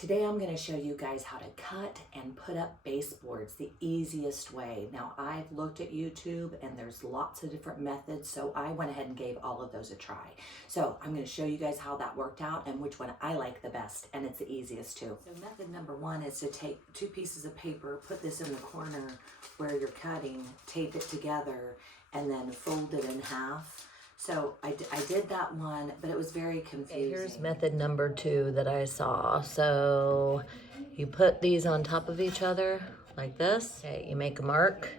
Today I'm going to show you guys how to cut and put up baseboards the easiest way. Now I've looked at YouTube and there's lots of different methods, so I went ahead and gave all of those a try. So I'm going to show you guys how that worked out and which one I like the best, and it's the easiest too. So method number one is to take 2 pieces of paper, put this in the corner where you're cutting, tape it together, and then fold it in half. So I did that one, but it was very confusing. Here's method number 2 that I saw. So you put these on top of each other like this. Okay, you make a mark.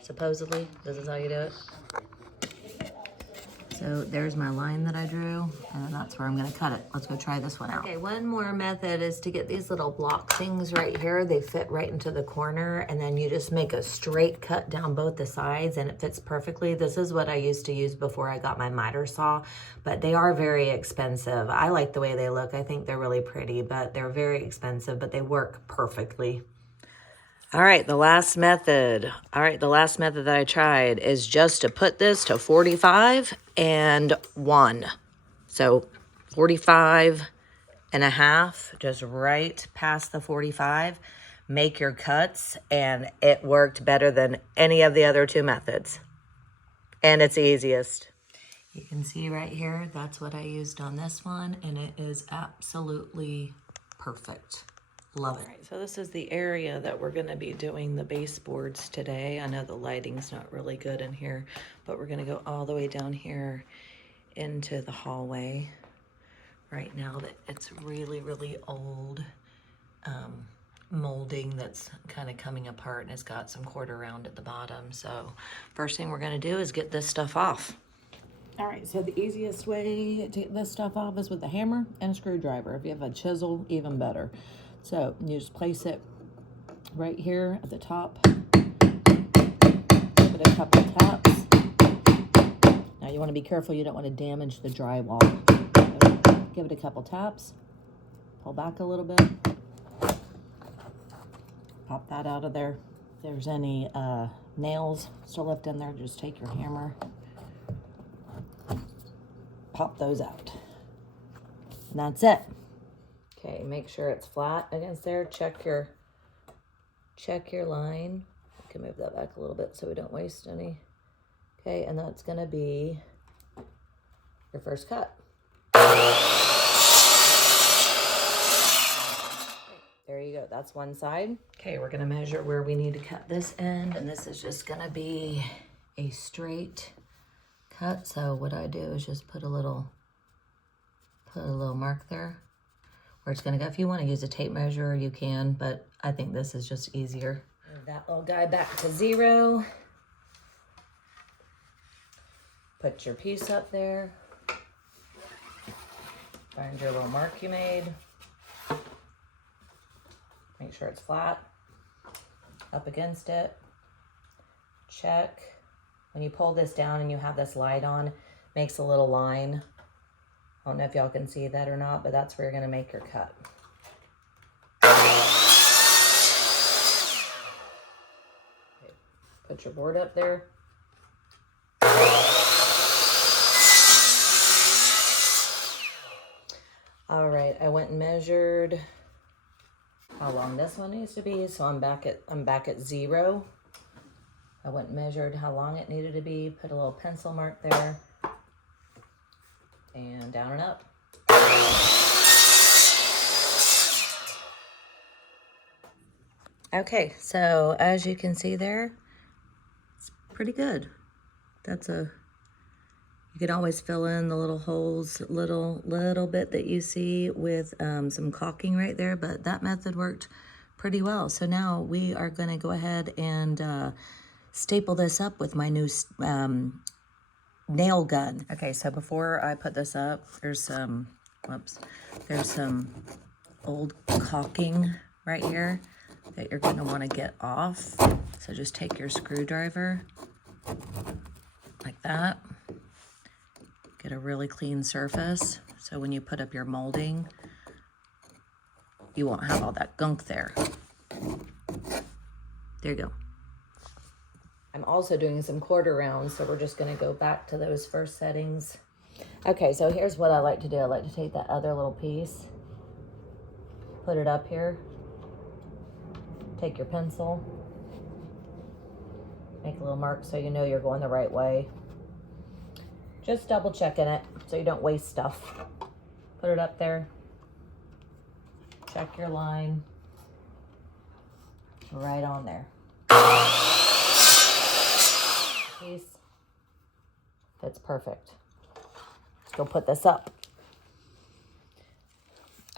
Supposedly, this is how you do it. So there's my line that I drew, and that's where I'm gonna cut it. Let's go try this one out. Okay, one more method is to get these little block things right here. They fit right into the corner, and then you just make a straight cut down both the sides, and it fits perfectly. This is what I used to use before I got my miter saw, but they are very expensive. I like the way they look. I think they're really pretty, but they're very expensive, but they work perfectly. All right, the last method. All right, the last method that I tried is just to put this to 45 and 1. So 45 and a half, just right past the 45. Make your cuts, and it worked better than any of the other 2 methods. And it's the easiest. You can see right here, that's what I used on this one, and it is absolutely perfect. Love it. All right, so this is the area that we're going to be doing the baseboards today. I know the lighting's not really good in here, but we're going to go all the way down here into the hallway. Right now that it's really, really old molding that's kind of coming apart, and it's got some cord around at the bottom. So first thing we're going to do is get this stuff off. All right, so the easiest way to get this stuff off is with a hammer and a screwdriver. If you have a chisel, even better. So you just place it right here at the top. Give it a couple of taps. Now you want to be careful, you don't want to damage the drywall. So give it a couple taps. Pull back a little bit. Pop that out of there. If there's any nails still left in there, just take your hammer. Pop those out. And that's it. Okay, make sure it's flat against there. Check your line. You can move that back a little bit so we don't waste any. Okay, and that's gonna be your first cut. There you go, that's one side. Okay, we're gonna measure where we need to cut this end, and this is just gonna be a straight cut. So what I do is just put a little mark there where it's gonna go. If you wanna use a tape measure, you can, but I think this is just easier. Move that little guy back to 0. Put your piece up there. Find your little mark you made. Make sure it's flat. Up against it. Check. When you pull this down and you have this light on, makes a little line. I don't know if y'all can see that or not, but that's where you're gonna make your cut. Okay. Put your board up there. All right, I went and measured how long this one needs to be, so I'm back at 0. I went and measured how long it needed to be, put a little pencil mark there, and down and up. Okay, so as you can see there, it's pretty good. You can always fill in the little holes, little bit that you see with some caulking right there, but that method worked pretty well. So now we are gonna go ahead and staple this up with my new nail gun. Okay, so before I put this up, there's some old caulking right here that you're gonna wanna get off. So just take your screwdriver like that. Get a really clean surface, so when you put up your molding, you won't have all that gunk there. There you go. I'm also doing some quarter rounds, so we're just gonna go back to those first settings. Okay, so here's what I like to do. I like to take that other little piece put it up here. Take your pencil. Make a little mark so you know you're going the right way. Just double checking it so you don't waste stuff. Put it up there. Check your line. Right on there. Piece. Fits perfect. Let's go put this up.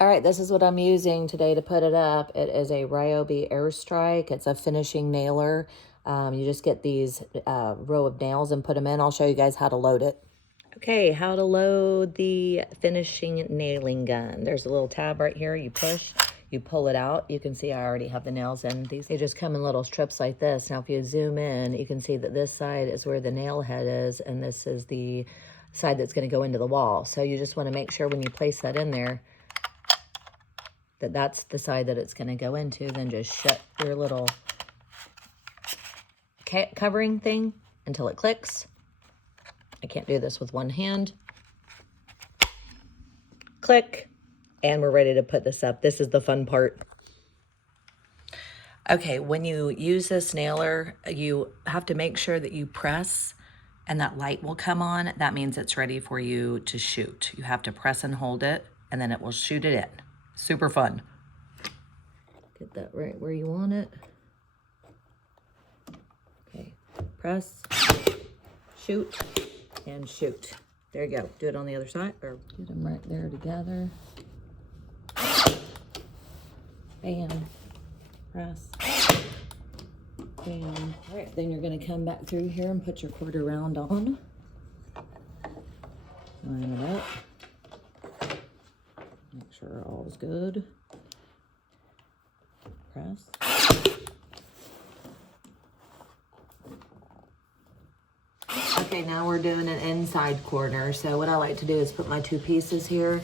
All right, this is what I'm using today to put it up. It is a Ryobi AirStrike. It's a finishing nailer. You just get these row of nails and put them in. I'll show you guys how to load it. Okay, how to load the finishing nailing gun. There's a little tab right here. You push, you pull it out. You can see I already have the nails in. They just come in little strips like this. Now, if you zoom in, you can see that this side is where the nail head is, and this is the side that's going to go into the wall. So you just want to make sure when you place that in there that that's the side that it's going to go into. Then just shut your little covering thing until it clicks. I can't do this with one hand. Click, and we're ready to put this up. This is the fun part. Okay, when you use this nailer, you have to make sure that you press and that light will come on. That means it's ready for you to shoot. You have to press and hold it, and then it will shoot it in. Super fun. Get that right where you want it. Okay, press, shoot, and shoot. There you go. Do it on the other side, or get them right there together. Bam. Press. Bam. All right, then you're going to come back through here and put your quarter round on. Line it up. Make sure all's good. Press. Okay, now we're doing an inside corner. So what I like to do is put my two pieces here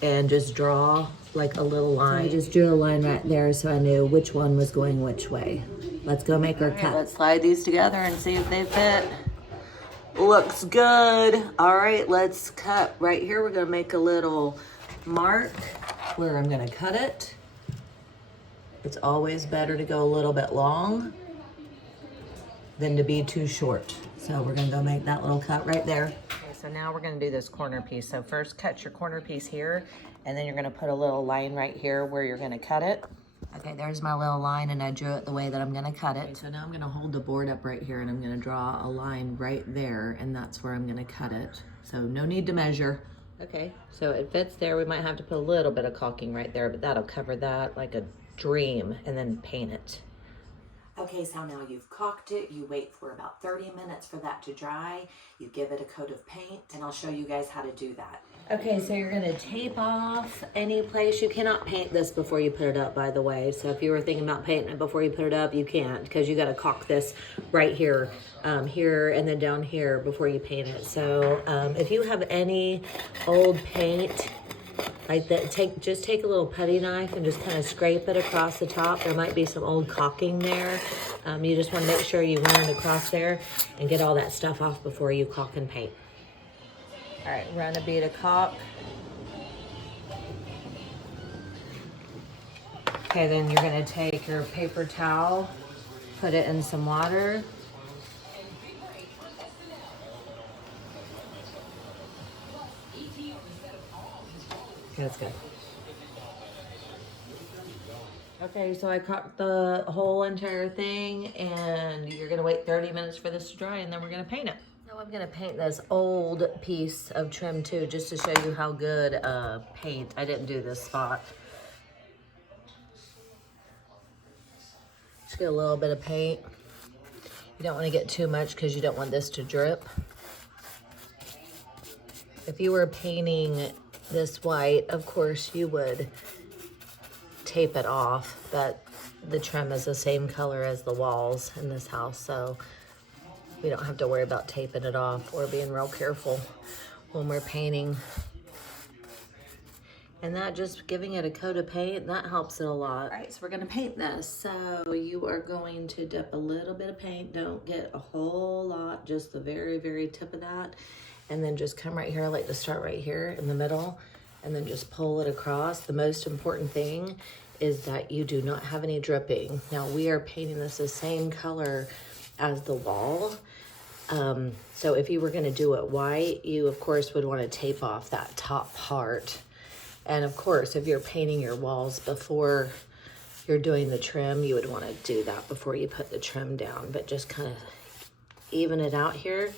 and just draw like a little line. So I just drew a line right there so I knew which one was going which way. Let's go make our cut. Let's slide these together and see if they fit. Looks good. All right, let's cut. Right here, we're gonna make a little mark where I'm gonna cut it. It's always better to go a little bit long than to be too short. So we're gonna go make that little cut right there. Okay, so now we're gonna do this corner piece. So first cut your corner piece here, and then you're gonna put a little line right here where you're gonna cut it. Okay, there's my little line, and I drew it the way that I'm gonna cut it. Okay, so now I'm gonna hold the board up right here, and I'm gonna draw a line right there, and that's where I'm gonna cut it. So no need to measure. Okay, so it fits there. We might have to put a little bit of caulking right there, but that'll cover that like a dream, and then paint it. Okay, so now you've caulked it. You wait for about 30 minutes for that to dry. You give it a coat of paint, and I'll show you guys how to do that. Okay, so you're gonna tape off any place. You cannot paint this before you put it up, by the way. So if you were thinking about painting it before you put it up, you can't, because you gotta caulk this right here, here, and then down here before you paint it. So if you have any old paint, like that, just take a little putty knife and just kind of scrape it across the top. There might be some old caulking there. You just want to make sure you run it across there and get all that stuff off before you caulk and paint. All right, run a bead of caulk. Okay, then you're going to take your paper towel, put it in some water. That's good. Okay, so I caulked the whole entire thing, and you're gonna wait 30 minutes for this to dry, and then we're gonna paint it. Now I'm gonna paint this old piece of trim too, just to show you how good paint. I didn't do this spot. Just get a little bit of paint. You don't want to get too much because you don't want this to drip. If you were painting this white, of course you would tape it off, but the trim is the same color as the walls in this house, so we don't have to worry about taping it off or being real careful when we're painting. And that, just giving it a coat of paint, that helps it a lot. All right, so we're gonna paint this. So you are going to dip a little bit of paint. Don't get a whole lot, just the very, very tip of that. And then just come right here. I like to start right here in the middle and then just pull it across. The most important thing is that you do not have any dripping. Now we are painting this the same color as the wall. So if you were gonna do it white, you of course would wanna tape off that top part. And of course, if you're painting your walls before you're doing the trim, you would wanna do that before you put the trim down, but just kind of even it out here.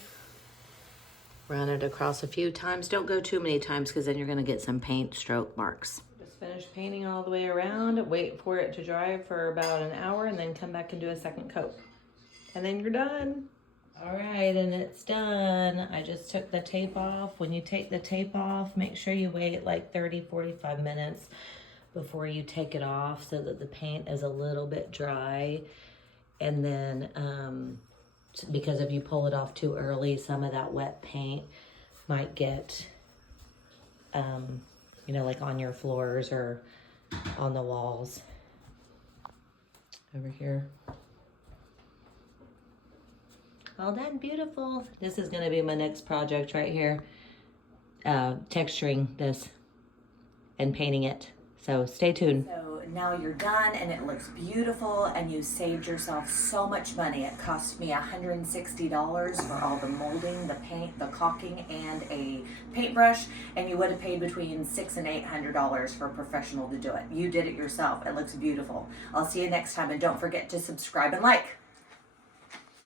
Run it across a few times. Don't go too many times because then you're gonna get some paint stroke marks. Just finish painting all the way around, wait for it to dry for about an hour, and then come back and do a second coat. And then you're done. All right, and it's done. I just took the tape off. When you take the tape off, make sure you wait like 30, 45 minutes before you take it off so that the paint is a little bit dry. And then, because if you pull it off too early, some of that wet paint might get, you know, like on your floors or on the walls. Over here. All done, beautiful. This is gonna be my next project right here. Texturing this and painting it. So stay tuned. So now you're done and it looks beautiful and you saved yourself so much money. It cost me $160 for all the molding, the paint, the caulking, and a paintbrush, and you would have paid between $600 and $800 for a professional to do it. You did it yourself. It looks beautiful. I'll see you next time, and don't forget to subscribe and like.